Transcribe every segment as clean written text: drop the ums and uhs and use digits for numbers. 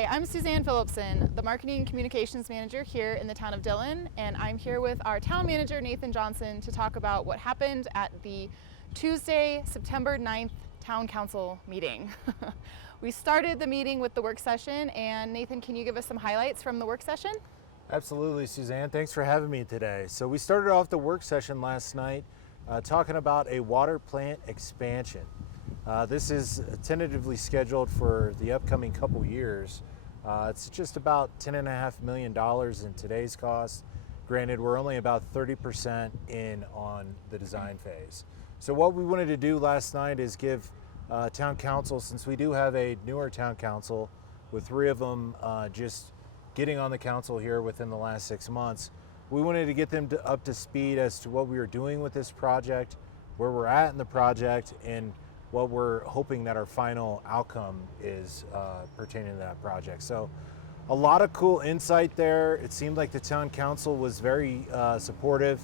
Hi, I'm Suzanne Phillipson, the Marketing and Communications Manager here in the town of Dillon, and I'm here with our town manager, Nathan Johnson, to talk about what happened at the Tuesday, September 9th Town Council meeting. We started the meeting with the work session, and Nathan, can you give us some highlights from the work session? Absolutely, Suzanne. Thanks for having me today. So we started off the work session last night talking about a water plant expansion. This is tentatively scheduled for the upcoming couple years. It's just about $10.5 million in today's cost. Granted, we're only about 30% in on the design phase. So what we wanted to do last night is give town council, since we do have a newer town council with 3 of them just getting on the council here within the last 6 months, we wanted to get them up to speed as to what we were doing with this project, where we're at in the project, and what we're hoping that our final outcome is pertaining to that project. So a lot of cool insight there. It seemed like the town council was very supportive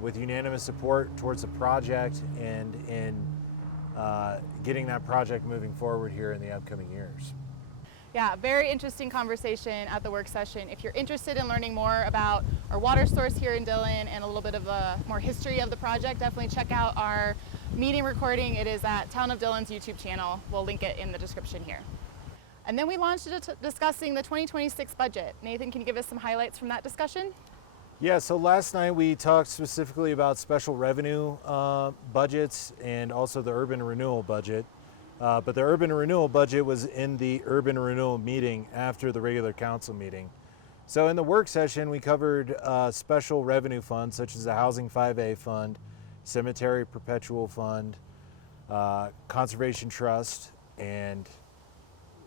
with unanimous support towards the project and in getting that project moving forward here in the upcoming years. Yeah, very interesting conversation at the work session. If you're interested in learning more about our water source here in Dillon and a little bit of more history of the project, definitely check out our meeting recording. It is at Town of Dillon's YouTube channel. We'll link it in the description here. And then we launched discussing the 2026 budget. Nathan, can you give us some highlights from that discussion? Yeah, so last night we talked specifically about special revenue budgets and also the urban renewal budget. But the urban renewal budget was in the urban renewal meeting after the regular council meeting. So in the work session, we covered special revenue funds such as the Housing 5A Fund, Cemetery Perpetual Fund, Conservation Trust, and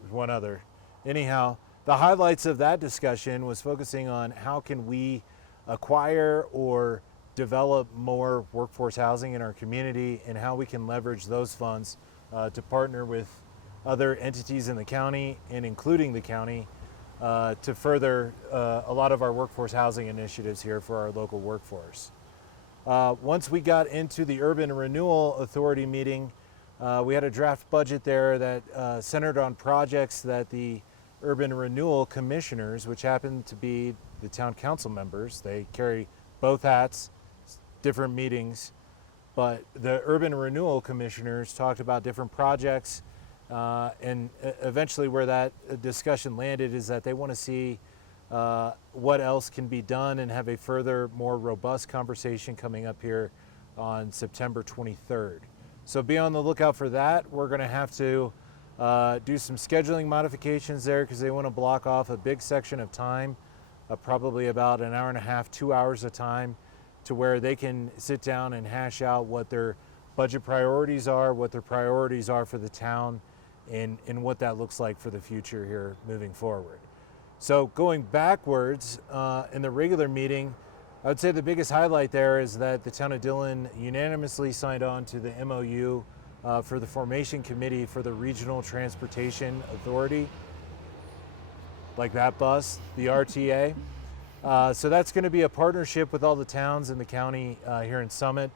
one other. Anyhow, the highlights of that discussion was focusing on how can we acquire or develop more workforce housing in our community and how we can leverage those funds to partner with other entities in the county and including the county to further a lot of our workforce housing initiatives here for our local workforce. Once we got into the Urban Renewal Authority meeting, we had a draft budget there that centered on projects that the Urban Renewal Commissioners, which happen to be the town council members, they carry both hats, different meetings, but the Urban Renewal Commissioners talked about different projects and eventually where that discussion landed is that they want to see what else can be done and have a further, more robust conversation coming up here on September 23rd. So be on the lookout for that. We're going to have to do some scheduling modifications there because they want to block off a big section of time, probably about an hour and a half, 2 hours of time, to where they can sit down and hash out what their budget priorities are, what their priorities are for the town, and what that looks like for the future here moving forward. So going backwards, in the regular meeting, I would say the biggest highlight there is that the town of Dillon unanimously signed on to the MOU for the formation committee for the Regional Transportation Authority, like that bus, the RTA. So that's going to be a partnership with all the towns in the county here in Summit.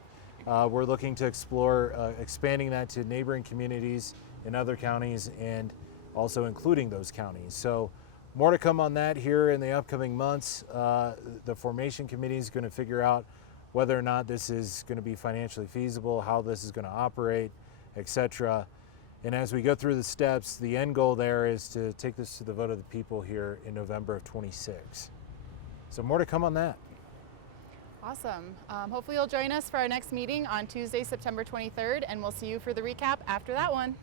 We're looking to explore expanding that to neighboring communities in other counties and also including those counties. So more to come on that here in the upcoming months. The formation committee is going to figure out whether or not this is going to be financially feasible, how this is going to operate, etc. And as we go through the steps, the end goal there is to take this to the vote of the people here in November of 26. So more to come on that. Awesome. Hopefully you'll join us for our next meeting on Tuesday, September 23rd, and we'll see you for the recap after that one.